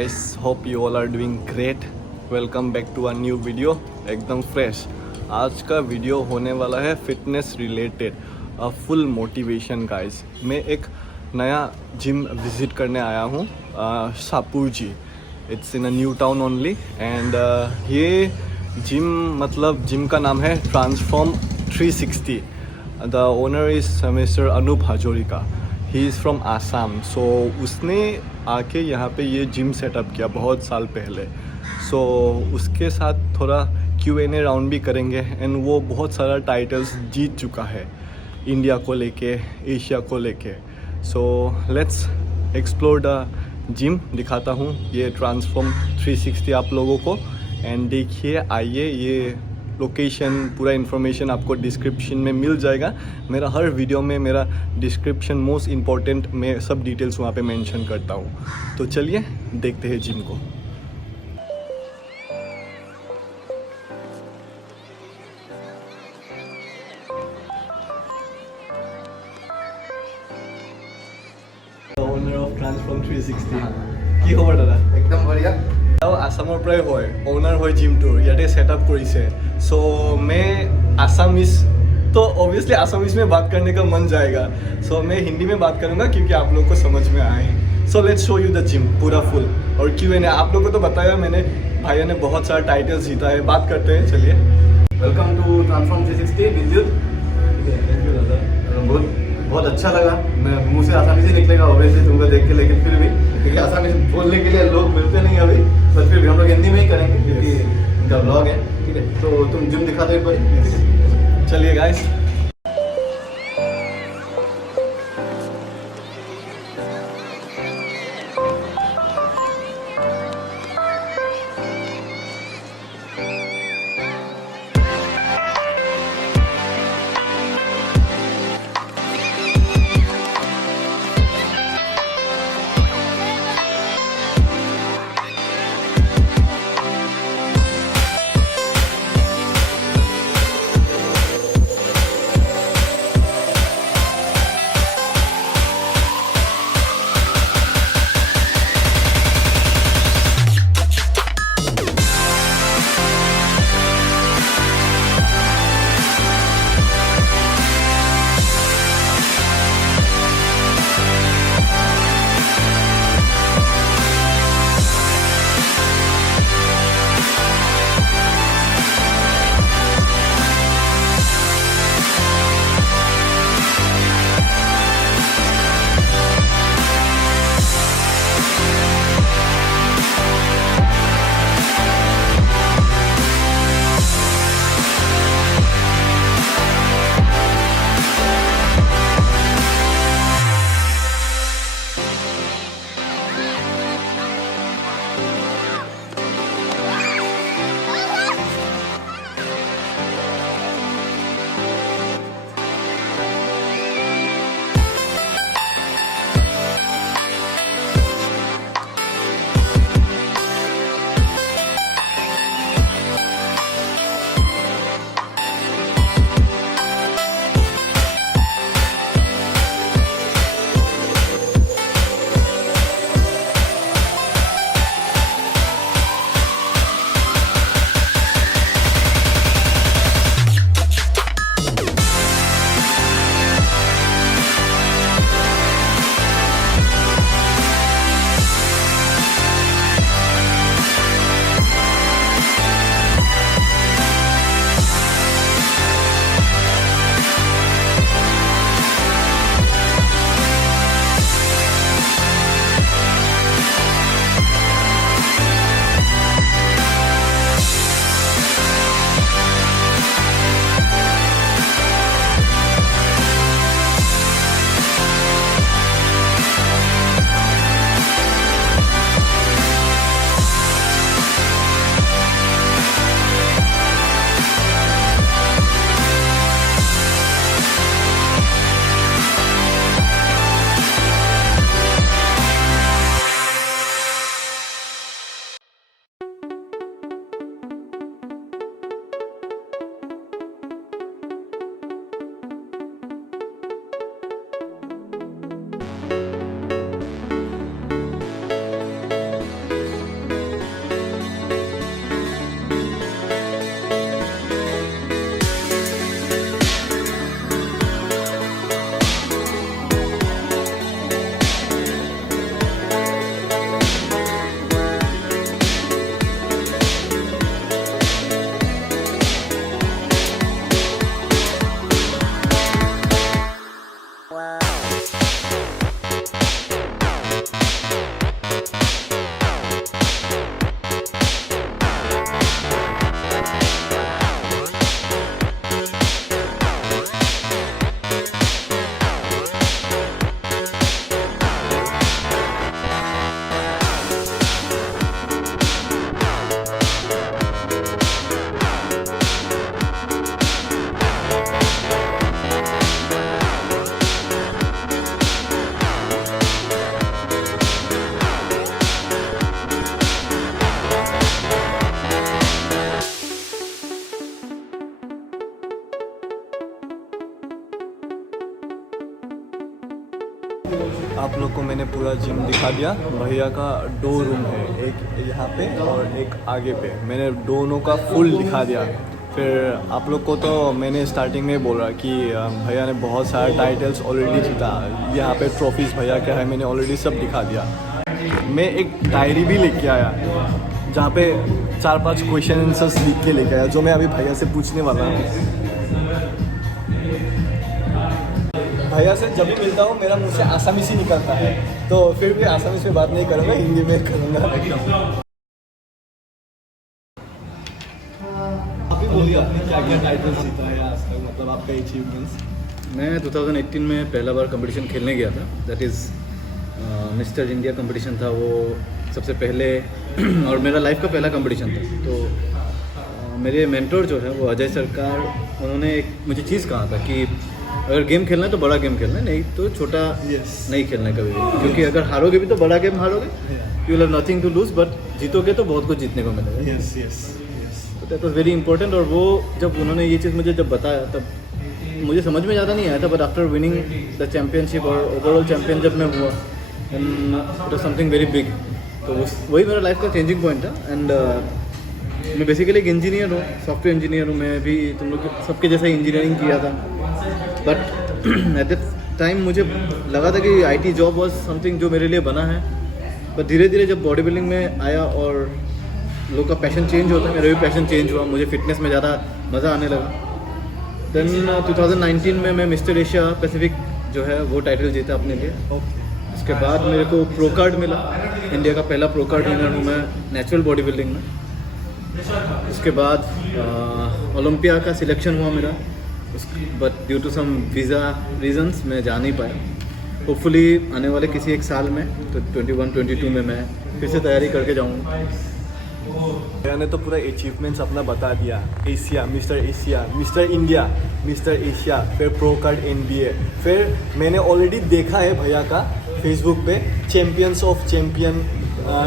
guys, hope you all are doing great. Welcome back to a new video. एकदम fresh आज का video होने वाला है fitness related, full motivation guys. मैं एक नया जिम विज़िट करने आया हूँ, सापुजी। It's in a new town only and ये जिम का नाम है transform 360। The owner is mister Anup Hazarika. He is from Assam. So उसने आके यहाँ पे ये जिम सेटअप किया बहुत साल पहले। सो उसके साथ थोड़ा Q&A राउंड भी करेंगे एंड वो बहुत सारा टाइटल्स जीत चुका है इंडिया को लेके, एशिया को लेके। So let's explore the gym. दिखाता हूँ ये ट्रांसफॉर्म 360 आप लोगों को एंड देखिए। आइए, ये लोकेशन पूरा इन्फॉर्मेशन आपको डिस्क्रिप्शन में मिल जाएगा। मेरा हर वीडियो में मेरा डिस्क्रिप्शन मोस्ट इम्पॉर्टेंट मैं सब डिटेल्स वहाँ पे मेंशन करता हूँ। तो चलिए देखते हैं जिम को। ओनर ऑफ ट्रांसफॉर्म 360 কি খবৰ দাদা? একদম বঢ়িয়া। আসামৰ পৰাই হয়, অ'নাৰ হয় জিমটোৰ, ইয়াতে सेटअप কৰিছে। सो मैं आसामीज, तो ऑब्वियसली आसामीज में बात करने का मन जाएगा। सो मैं हिंदी में बात करूँगा क्योंकि आप लोग को समझ में आए। So let's show you the gym पूरा फुल। और Q&A आप लोग को तो बताया मैंने, भाइयों ने बहुत सारा टाइटल्स जीता है। बात करते हैं, चलिए। वेलकम टू ट्रांसफॉर्म 360 विद्युत। थैंक यू दादा। बहुत अच्छा लगा। मैं मुंह से आसानी से निकलेगा ऑब्वियसली तुमको देख के, लेकिन फिर भी क्योंकि आसानी से बोलने के लिए लोग मिलते नहीं अभी, पर फिर भी हम लोग हिंदी में ही करेंगे क्योंकि इनका ब्लॉग है। ठीक है, तो तुम जिम दिखा दो एक बार। चलिए गाइस। आप लोग को मैंने पूरा जिम दिखा दिया। भैया का 2 रूम है, एक यहाँ पे और एक आगे पे। मैंने दोनों का फुल दिखा दिया। फिर आप लोग को तो मैंने स्टार्टिंग में बोला कि भैया ने बहुत सारे टाइटल्स ऑलरेडी जीता। यहाँ पे ट्रॉफीज़ भैया क्या है मैंने ऑलरेडी सब दिखा दिया। मैं एक डायरी भी लेके आया जहाँ पे 4-5 क्वेश्चन आंसर्स लिख के लेके आया, जो मैं अभी भैया से पूछने वाला हूँ। भैया से जब भी मिलता हूँ मेरा मुँह से आसामी से निकलता है, तो फिर भी आसामी से बात नहीं करूँगा, हिंदी में करूँगा। अभी बोलिए आपने क्या क्या टाइटल जीता है आज तक, मतलब आपका अचीवमेंट्स। मैं 2018 में पहला बार कंपटीशन खेलने गया था, that is mister India competition था वो सबसे पहले और मेरा लाइफ का पहला कंपटीशन था। तो मेरे मेंटोर जो है वो अजय सरकार, उन्होंने एक मुझे चीज़ कहा था कि अगर गेम खेलना है तो बड़ा गेम खेलना है, नहीं तो छोटा नहीं खेलना है कभी भी, क्योंकि अगर हारोगे भी तो बड़ा गेम हारोगे, you will have nothing to lose, but जीतोगे तो बहुत कुछ जीतने को मिलेगा। तो दैट वाज वेरी इंपॉर्टेंट। और वो जब उन्होंने ये चीज़ मुझे जब बताया तब मुझे समझ में ज़्यादा नहीं आया था, but after winning the championship और ओवरऑल चैम्पियन जब मैं हुआ, it was something very big. तो वही मेरा लाइफ का चेंजिंग पॉइंट था। एंड मैं बेसिकली एक इंजीनियर हूँ, सॉफ्टवेयर इंजीनियर हूँ। मैं भी तुम लोग सबके जैसा इंजीनियरिंग किया था, बट एट दैट टाइम मुझे लगा था कि IT जॉब वॉज समथिंग जो मेरे लिए बना है। बट धीरे धीरे जब बॉडी बिल्डिंग में आया और लोग का पैशन चेंज होता है, मेरा भी पैशन चेंज हुआ, मुझे फिटनेस में ज़्यादा मज़ा आने लगा। देन 2019 में मैं मिस्टर एशिया पैसिफिक जो है वो टाइटल जीता अपने लिए। उसके बाद मेरे को प्रो कार्ड मिला, इंडिया का पहला प्रो कार्ड विनर हूँ मैं नेचुरल बॉडी बिल्डिंग में। उसके बाद ओलंपिया का सिलेक्शन हुआ मेरा, but due to some visa reasons मैं जा नहीं पाया। होपफुली आने वाले किसी एक साल में तो 21-22 में मैं फिर से तैयारी करके जाऊँगा। भैया ने तो पूरा अचीवमेंट्स अपना बता दिया। Asia, mister India, mister Asia, फिर प्रो कार्ड NBA। फिर मैंने ऑलरेडी देखा है भैया का फेसबुक पे चैम्पियंस ऑफ चैम्पियन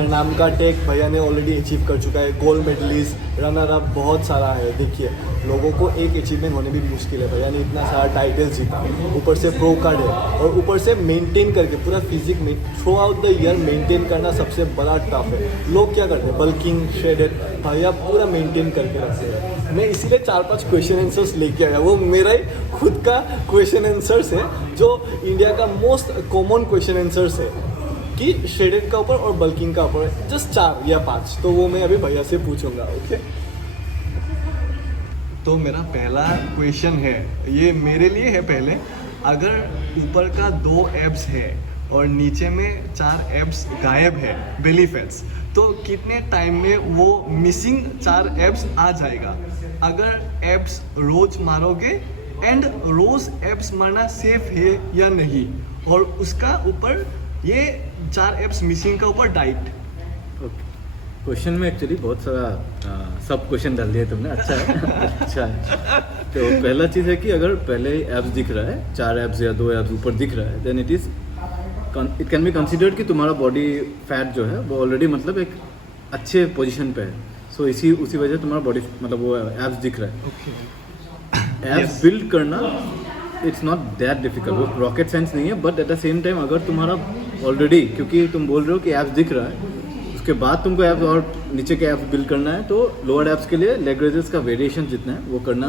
नाम का टैग भैया ने ऑलरेडी अचीव कर चुका है। गोल्ड मेडलिस्ट, रनर अप बहुत सारा है। देखिए लोगों को एक अचीवमेंट होने भी मुश्किल है, भैया ने इतना सारा टाइटल्स जीता, ऊपर से प्रो कार्ड है और ऊपर से मेंटेन करके पूरा फिजिक में through out the year maintain करना सबसे बड़ा टफ है। लोग क्या करते हैं, बल्किंग, श्रेडेड, भैया पूरा मेंटेन करके रखते हैं। मैं इसीलिए 4-5 क्वेश्चन आंसर्स लेके आया, वो मेरा ही खुद का क्वेश्चन आंसर्स है जो इंडिया का मोस्ट कॉमन क्वेश्चन आंसर्स है कि श्रेडेड का ऊपर और बल्किंग का ऊपर, जस्ट 4 या 5। तो वो मैं अभी भैया से पूछूंगा। ओके, तो मेरा पहला क्वेश्चन है, ये मेरे लिए है पहले। अगर ऊपर का 2 एब्स है और नीचे में 4 एब्स गायब है, बेली फैट्स, तो कितने टाइम में वो मिसिंग 4 एब्स आ जाएगा? अगर एब्स रोज मारोगे, एंड रोज एब्स मारना सेफ है या नहीं, और उसका ऊपर ये 4 एब्स मिसिंग का ऊपर डाइट। क्वेश्चन में एक्चुअली बहुत सारा सब क्वेश्चन डाल दिया तुमने, अच्छा है। अच्छा है। तो पहला चीज़ है कि अगर पहले एब्स दिख रहा है, 4 एब्स या 2 एब्स ऊपर दिख रहा है, then it can be considered कि तुम्हारा बॉडी फैट जो है वो ऑलरेडी मतलब एक अच्छे पोजीशन पे है। सो उसी वजह से तुम्हारा बॉडी मतलब वो एब्स दिख रहा है। एब्स बिल्ड करना इट्स नॉट दैट डिफिकल्ट, वो रॉकेट साइंस नहीं है। But at the same time अगर तुम्हारा ऑलरेडी, क्योंकि तुम बोल रहे हो कि एब्स दिख रहा है, उसके बाद तुमको एब्स और नीचे के एब्स बिल्ड करना है, तो लोअर एब्स के लिए लेग रेजेस का वेरिएशन जितना है वो करना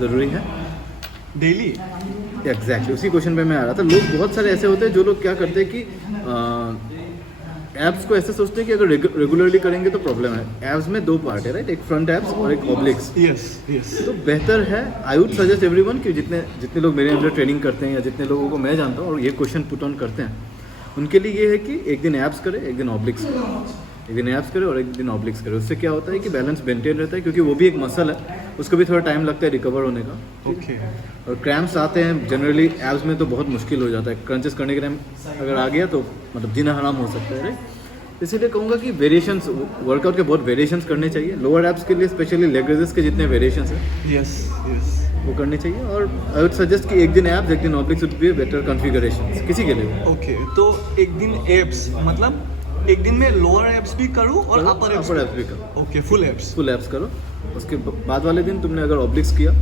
ज़रूरी है डेली। एग्जैक्टली उसी क्वेश्चन पे मैं आ रहा था। लोग बहुत सारे ऐसे होते हैं जो लोग क्या करते हैं कि एब्स को ऐसे सोचते हैं कि अगर रेगुलरली करेंगे तो प्रॉब्लम है। एब्स में 2 पार्ट है, राइट, एक फ्रंट एब्स और एक ऑब्लिक्स। यस। तो बेहतर है, आई वुड सजेस्ट एवरीवन कि जितने लोग मेरे अंदर ट्रेनिंग करते हैं या जितने लोगों को मैं जानता हूँ और ये क्वेश्चन पुट ऑन करते हैं, उनके लिए ये है कि एक दिन एब्स करे, एक दिन ऑब्लिक्स करे, एक दिन एब्स करे और एक दिन ऑब्लिक्स करे। उससे क्या होता है कि बैलेंस मेंटेन रहता है, क्योंकि वो भी एक मसल है, उसको भी थोड़ा टाइम लगता है रिकवर होने का। ओके। और क्रैम्प्स आते हैं जनरली एब्स में तो बहुत मुश्किल हो जाता है, क्रंचेस करने के टाइम अगर आ गया तो मतलब जीना हराम हो सकता है, राइट। इसीलिए कहूँगा कि वेरिएशंस, वर्कआउट के बहुत वेरिएशंस करने चाहिए। लोअर एब्स के लिए स्पेशली लेग रेजेस के जितने वेरिएशंस हैं यस वो करने चाहिए। और आई वुड सजेस्ट कि एक दिन एब्स एक दिन ऑब्लिक्स वुड बी बेटर कॉन्फ़िगरेशन किसी के लिए। ओके, तो एक दिन एब्स मतलब एक दिन में लोअर एब्स भी करूँ और अपर एब्स भी करो। ओके, फुल एब्स करो। उसके बाद वाले दिन तुमने अगर ऑब्लिक्स किया,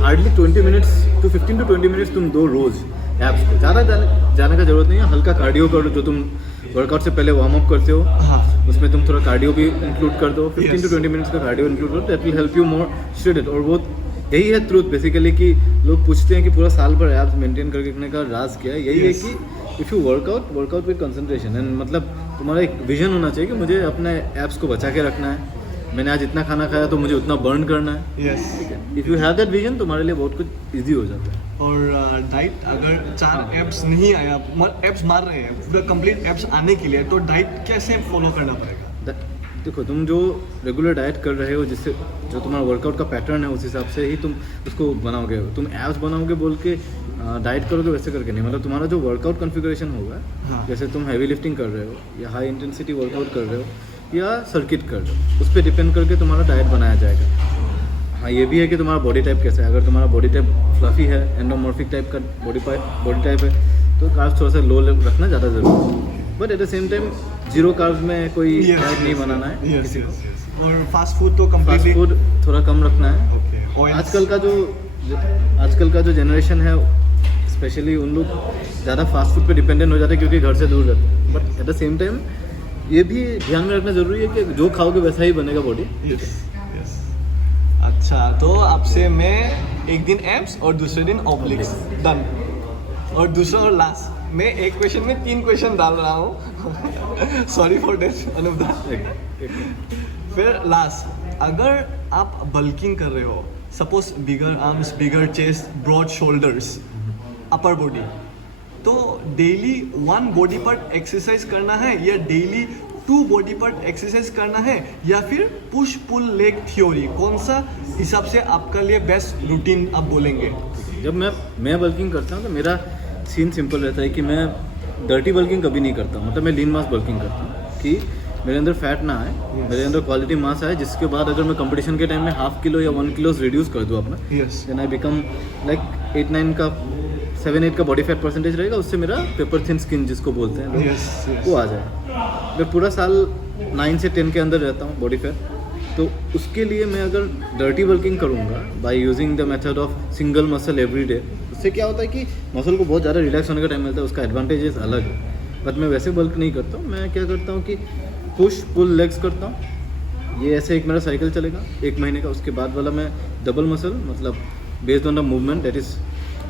hardly 20 minutes to 15 to 20 minutes तुम दो रोज़ एब्स को। ज़्यादा जाने का जरूरत नहीं है, हल्का कार्डियो करो, जो तुम वर्कआउट से पहले वार्म अप करते हो, हाँ उसमें तुम थोड़ा कार्डियो भी इंक्लूड कर दो, 15 Yes. to 20 मिनट्स का कार्डियो इंक्लूड करो, that will help you more shredded. और वो यही है ट्रूथ बेसिकली, कि लोग पूछते हैं कि पूरा साल भर एब्स मेंटेन करने का राज क्या है। यही Yes. है कि if you workout with concentration, and मतलब तुम्हारा एक विजन होना चाहिए कि मुझे अपने एब्स को बचा के रखना है, मैंने आज इतना खाना खाया तो मुझे उतना बर्न करना है। Yes. If you have that vision, तुम्हारे लिए बहुत कुछ ईजी हो जाता है। और डाइट अगर 4 एब्स नहीं आया, एब्स मार रहे हैं, पूरा कंप्लीट एब्स आने के लिए तो डाइट कैसे फॉलो करना पड़ेगा? देखो, तुम जो रेगुलर डाइट कर रहे हो, जिससे जो तुम्हारा वर्कआउट का पैटर्न है, उस हिसाब से ही तुम उसको बनाओगे। तुम एब्स बनाओगे बोल के डाइट करोगे वैसे करके नहीं, मतलब तुम्हारा जो वर्कआउट कॉन्फ़िगरेशन होगा, हाँ। जैसे तुम हैवी लिफ्टिंग कर रहे हो या हाई इंटेंसिटी वर्कआउट कर रहे हो या सर्किट कर रहे हो, उस पर डिपेंड करके तुम्हारा डाइट बनाया जाएगा। हाँ, ये भी है कि तुम्हारा बॉडी टाइप कैसा है। अगर तुम्हारा बॉडी टाइप फ्लफी है, एंडोमॉर्फिक टाइप का बॉडी टाइप है, तो कार्ब्स थोड़ा सा लो रखना ज़्यादा ज़रूरी है। But at the same time zero carbs में कोई डाइट नहीं बनाना है किसी को। और फास्ट फूड तो फास्ट कंप्लीटली फूड थोड़ा कम रखना है। ओके। आजकल का जो जनरेशन है, स्पेशली उन लोग ज़्यादा फास्ट फूड पे डिपेंडेंट हो जाते हैं क्योंकि घर से दूर रहते हैं। But at the same time ये भी ध्यान में रखना ज़रूरी है कि जो खाओगे वैसा ही बनेगा बॉडी। Yes yes. अच्छा, तो आपसे मैं एक दिन एब्स और दूसरे दिन ऑब्लिक्स, डन। और दूसरा और लास्ट, मैं एक क्वेश्चन में 3 क्वेश्चन डाल रहा हूँ। Sorry for that Anupda. फिर लास्ट, अगर आप बल्किंग कर रहे हो, suppose bigger arms, bigger chest, broad shoulders, upper body, तो डेली 1 बॉडी पार्ट एक्सरसाइज करना है या डेली 2 बॉडी पार्ट एक्सरसाइज करना है, या फिर पुश पुल लेग थ्योरी, कौन सा हिसाब से आपका लिए बेस्ट रूटीन आप बोलेंगे? जब मैं बल्किंग करता हूँ तो मेरा सीन सिंपल रहता है कि मैं डर्टी बल्किंग कभी नहीं करता हूँ। मतलब मैं लीन मास बल्किंग करता हूँ कि मेरे अंदर फैट ना आए, मेरे अंदर क्वालिटी मास आए, जिसके बाद अगर मैं कंपटीशन के टाइम में ½ किलो या 1 किलो रिड्यूस कर दूँ अपना, देन आई बिकम लाइक 8-9 का 7-8 का बॉडी फैट परसेंटेज रहेगा, उससे मेरा पेपर थिन स्किन जिसको बोलते हैं लोग, वो आ जाए। मैं पूरा साल 9 से 10 के अंदर रहता हूँ बॉडी फैट, तो उसके लिए मैं अगर डर्टी बल्किंग करूँगा by using the method of single muscle every day, उससे क्या होता है कि मसल को बहुत ज़्यादा रिलैक्स होने का टाइम मिलता है, उसका एडवांटेजेस अलग है। बट मैं वैसे बल्क नहीं करता हूँ, मैं क्या करता हूँ कि पुश पुल लेग्स करता हूँ। ये ऐसे एक मेरा साइकिल चलेगा 1 महीने का। उसके बाद वाला मैं डबल मसल, मतलब based on the movement, that is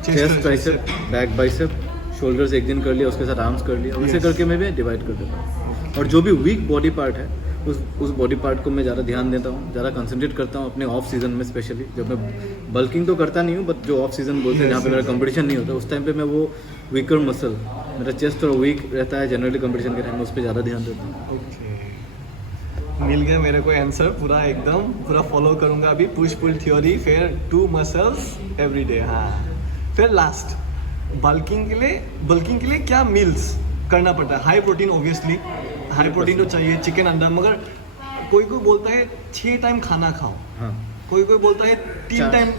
chest, tricep, back, bicep, shoulders एक दिन कर लिया, उसके साथ आर्म्स कर लिया, वैसे करके मैं भी डिवाइड कर देता हूँ। और जो भी वीक बॉडी पार्ट है, उस बॉडी पार्ट को मैं ज़्यादा ध्यान देता हूँ, ज़्यादा कंसंट्रेट करता हूँ अपने ऑफ सीज़न में। स्पेशली जब मैं बल्किंग तो करता नहीं हूँ, बट जो ऑफ सीज़न बोलते हैं जहाँ पे मेरा कंपटीशन नहीं होता, उस टाइम पे मैं वो वीकर मसल, मेरा चेस्ट और वीक रहता है जनरली कंपटीशन के टाइम में, उस पर ज़्यादा ध्यान देता हूँ। ओके, मिल गया मेरे को आंसर पूरा, एकदम पूरा फॉलो करूँगा अभी। पुश पुल थ्योरी, फिर 2 मसल्स एवरी डे। हाँ, फिर लास्ट, बल्किंग के लिए क्या मील्स करना पड़ता है? High protein, obviously high protein तो चाहिए, चिकन, अंडा। मगर कोई बोलता है 6 टाइम खाना खाओ, हाँ, कोई बोलता है 3 टाइम,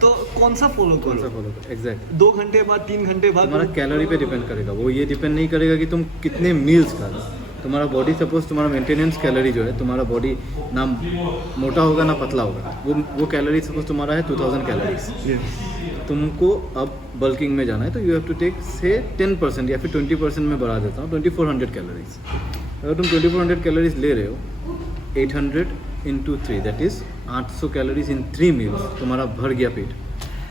तो कौन सा फॉलो करो? एग्जैक्ट 2 घंटे बाद, 3 घंटे बाद? तुम्हारा कैलोरी पे डिपेंड करेगा। वो ये डिपेंड नहीं करेगा कि तुम कितने मील्स खा रहे हो। तुम्हारा बॉडी, सपोज तुम्हारा मेंटेनेंस कैलोरी जो है, तुम्हारा बॉडी ना मोटा होगा ना पतला होगा, वो कैलोरी सपोज तुम्हारा है 2000 कैलोरीज। तुमको अब बल्किंग में जाना है तो यू हैव टू टेक से 10% या फिर 20% में बढ़ा देता हूँ, 2400 कैलोरीज। अगर तुम 2400 कैलोरीज ले रहे हो, 800 into 3, that is 800 calories in 3 meals, तुम्हारा भर गया पेट।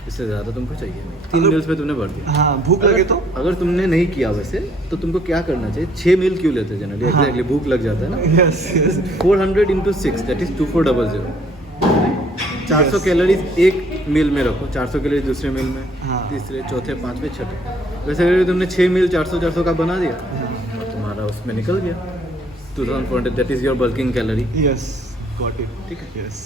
इससे ज़्यादा तुमको चाहिए नहीं। 3 मील्स पे तुमने भर दिया। हाँ, भूख लगे तो? अगर तुमने नहीं किया वैसे, तो तुमको क्या करना चाहिए? 6 मील क्यों लेते हैं जनरली? एग्जैक्टली, भूख लग जाता है ना। Yes yes. 400 into 6, that is 2400। 400 calories एक मील में रखो, 400 कैलोरीज दूसरे मील में, तीसरे, चौथे, पांचवें, छठे। वैसे अगर तुमने 6 मील 400 का बना दिया, और तुम्हारा उसमें निकल गया 2400, that is your bulking calorie. Yes, got it. ठीक है, यस।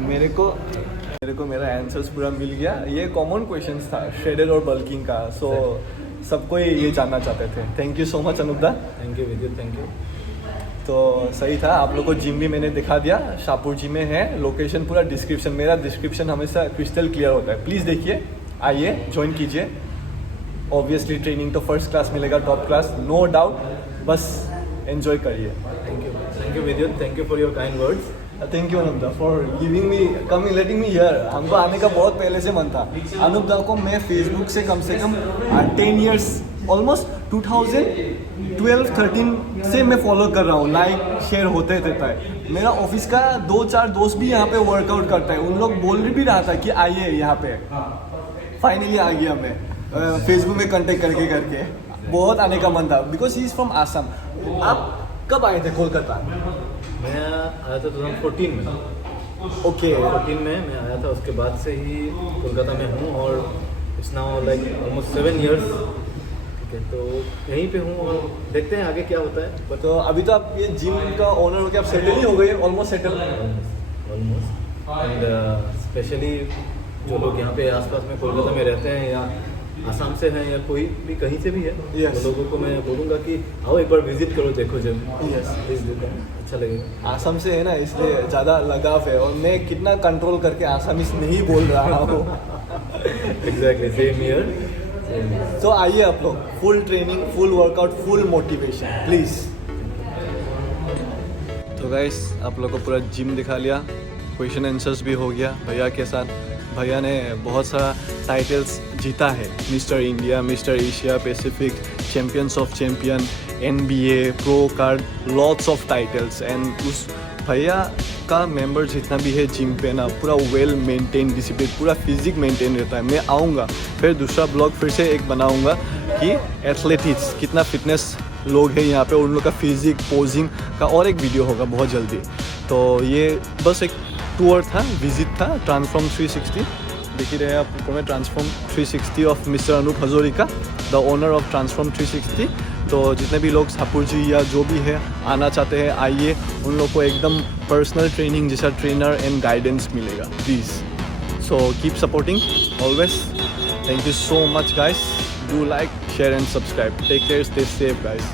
मेरे को मेरा आंसर्स पूरा मिल गया। ये कॉमन क्वेश्चंस था श्रेडेड और बल्किंग का, सो सबको ये जानना चाहते थे। Thank you so much Anupda. Thank you Vidyut, thank you. तो सही था, आप लोग को जिम भी मैंने दिखा दिया, शाहपुर जी में है लोकेशन, पूरा डिस्क्रिप्शन, मेरा डिस्क्रिप्शन हमेशा क्रिस्टल क्लियर होता है। प्लीज़ देखिए, आइए, ज्वाइन कीजिए। ऑब्वियसली ट्रेनिंग तो फर्स्ट क्लास मिलेगा, टॉप क्लास, नो डाउट, बस एंजॉय करिए। Thank you Vidyut, thank you for your kind words. Thank you Anupda for giving me coming letting me here. हमको आने का बहुत पहले से मन था. अनुपदा को मैं फेसबुक से कम 10 ईयर्स ऑलमोस्ट 2012-13 से मैं फॉलो कर रहा हूँ. लाइक शेयर होते रहता है. मेरा ऑफिस का 2-4 दोस्त भी यहाँ पे वर्कआउट करता है. उन लोग बोल भी रहा था कि आइए यहाँ पे. फाइनली आ गया मैं फेसबुक में कांटेक्ट करके. बहुत आने का मन था because he is from Assam. आप कब आए थे कोलकाता? मैं आया था 2014 में. ओके 14 में मैं आया था. उसके बाद से ही कोलकाता में हूँ और it's now like almost 7 years. ठीक है, तो यहीं पे हूँ और देखते हैं आगे क्या होता है. बट तो अभी तो आप ये जिम का ओनर हो के आप सेटल ही हो गए. Almost settle. Almost. And specially जो लोग यहाँ पे आसपास में कोलकाता में रहते हैं या आसाम से हैं या कोई भी कहीं से भी है, Yes. तो लोगों को मैं बोलूँगा कि आओ एक बार विजिट करो, देखो जब. Yes. प्लीज देखो, अच्छा लगेगा. आसाम से है ना, इसलिए ज़्यादा लगाव है. और मैं कितना कंट्रोल करके आसामीज नहीं बोल रहा हूँ. Exactly same year. तो आइए आप लोग, full training, full workout, full motivation please. तो गाइस आप लोग को पूरा जिम दिखा लिया. क्वेश्चन आंसर्स भी हो गया भैया के साथ. भैया ने बहुत सारा टाइटल्स जीता है. Mister India, mister Asia Pacific, champions of champion, NBA, pro card, lots of titles. And उस भैया का मेंबर जितना भी है जिम पे ना, पूरा वेल मेंटेन, डिसिप्लिन, पूरा फिजिक मेंटेन रहता है. मैं आऊँगा फिर दूसरा ब्लॉग फिर से एक बनाऊँगा कि एथलेटिक्स कितना फिटनेस लोग हैं यहाँ पे, उन लोग का फिजिक, पोजिंग का और एक वीडियो होगा बहुत जल्दी. तो ये बस एक टूर था, विजिट था ट्रांसफॉर्म 360. देख ही रहे हैं आप ऊपर में transform 360 of mister Anup Hazarika, the owner of transform 360. तो जितने भी लोग सापुर जी या जो भी है आना चाहते हैं आइए. उन लोग को एकदम पर्सनल ट्रेनिंग जैसा ट्रेनर एंड गाइडेंस मिलेगा please. So keep supporting always. Thank you so much guys. Do like, share and subscribe. Take care, stay safe guys.